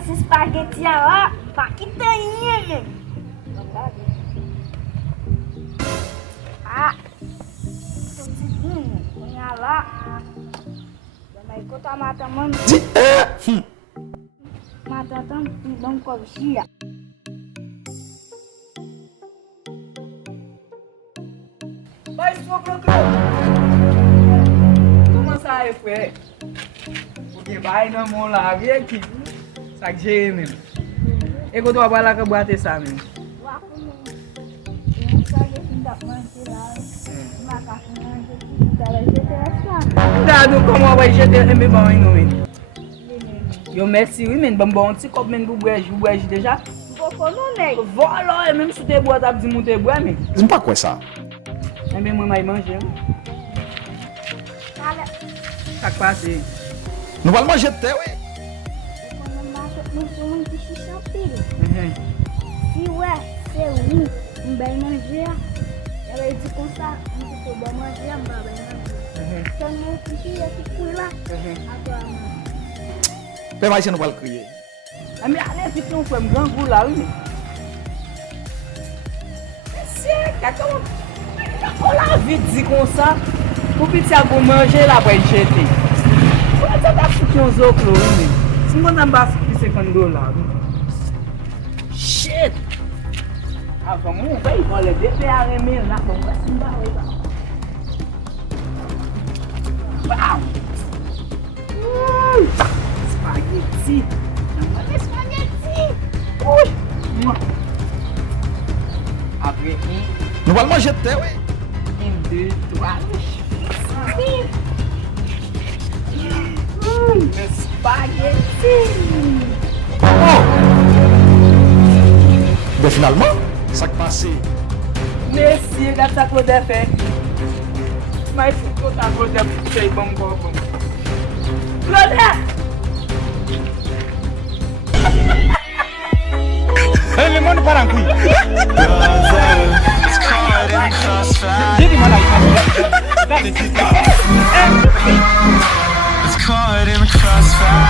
Esse espaguete lá, pra que tem, gente? Ah, tô seguindo, olha lá. Mas que eu tô matando, matando, não coxia. Mas sou procurou. Como sai, foi? Porque vai na mão lá, vem aqui. Sabe que mesmo. Eu vou trabalhar lá com a boate essa mesmo. Lá comigo. Eu não sei se ainda pode tirar. Macaco, Cuidado como vai jeter é bem bom, hein, não. Eu merci, oui, mais bon, tu comme men bougouage déjà. Vou no meio. Voilà, même si tu bois, t'as dit monter bois, mais. Dis pas quoi ça. É bem mais manger. Olha, Ça passe. Nous allons manger de thé, oui. quando mata, não sou muito xixapilho. Se ué, ser bem manger, ela diz com sa, não sei bom manger, mas bem manger. Então não podia ficar lá. Agora, Mais mais nous allons crier. Ah, mais allez, si on fait un grand goût là, oui. C'est comment on l'a vite dit comme ça. Pour petit à pour manger là, pour jeter. Pourquoi tu as foutu un autres là, oui. Si on n'a pas foutu $50 là. Shit. Avant, on va y voir les bébés à remettre là, on va s'y barrer là. Wow. Spaghetti. Spaghetti. Ui. Après, Nous allons manger de thé, oui. 1, 2, 3. Le spaghetti. Oh. Mais finalement, ça qui passe. Merci, regarde ça qu'on a fait. Mas tout à côté de c'est bon bon. Claudette. Hey, le monde part en couille. It's caught in the crossfire. J'ai dit madame. It's caught in the crossfire.